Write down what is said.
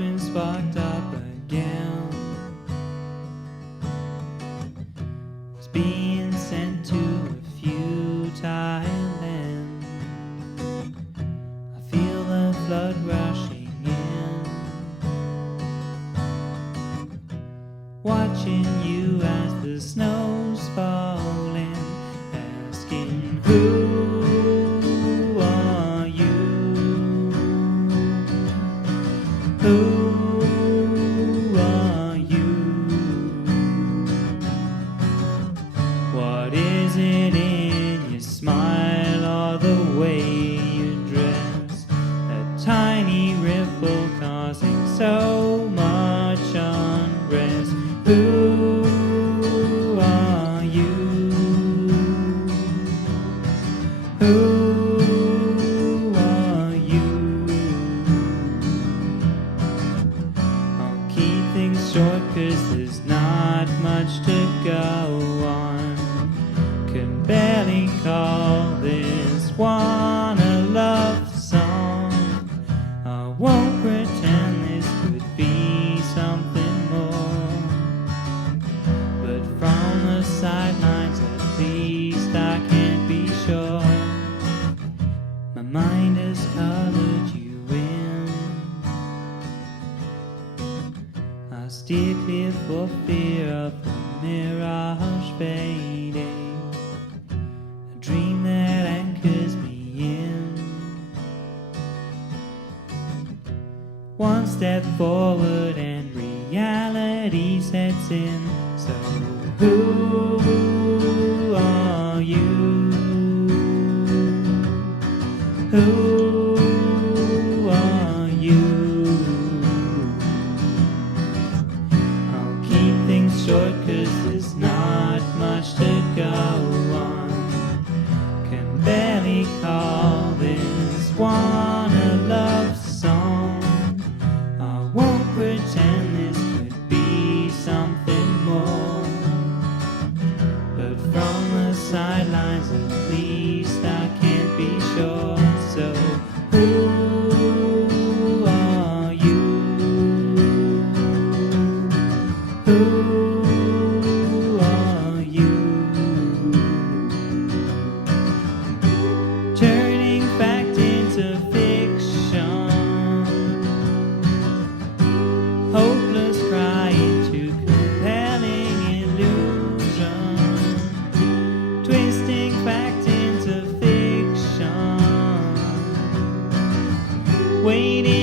been sparked up again. It's being sent to a futile end. I feel the flood rushing in, watching you as the snow's falling, asking who are you? Who are you? What is it in your smile or the way you dress? That tiny ripple causing so much unrest. Who are you? Who are you? I'll keep things short 'cause there's not much to go on. Can barely call this one a love song. I won't pretend this could be something more, but from the sidelines at least I can't be sure. My mind has colored you in. I steer clear for fear of the mirage fading, a dream that anchors me in. One step forward and reality sets in. So who are you? Who are you? I'll keep things short 'cause there's not much to go on. Can barely call this one a love song. I won't pretend this could be something more, but from the sidelines at least I can't be sure. So who are you? Who are you? Turning fact into fiction, hopeless cry into compelling illusion, twisting fact into fiction, waiting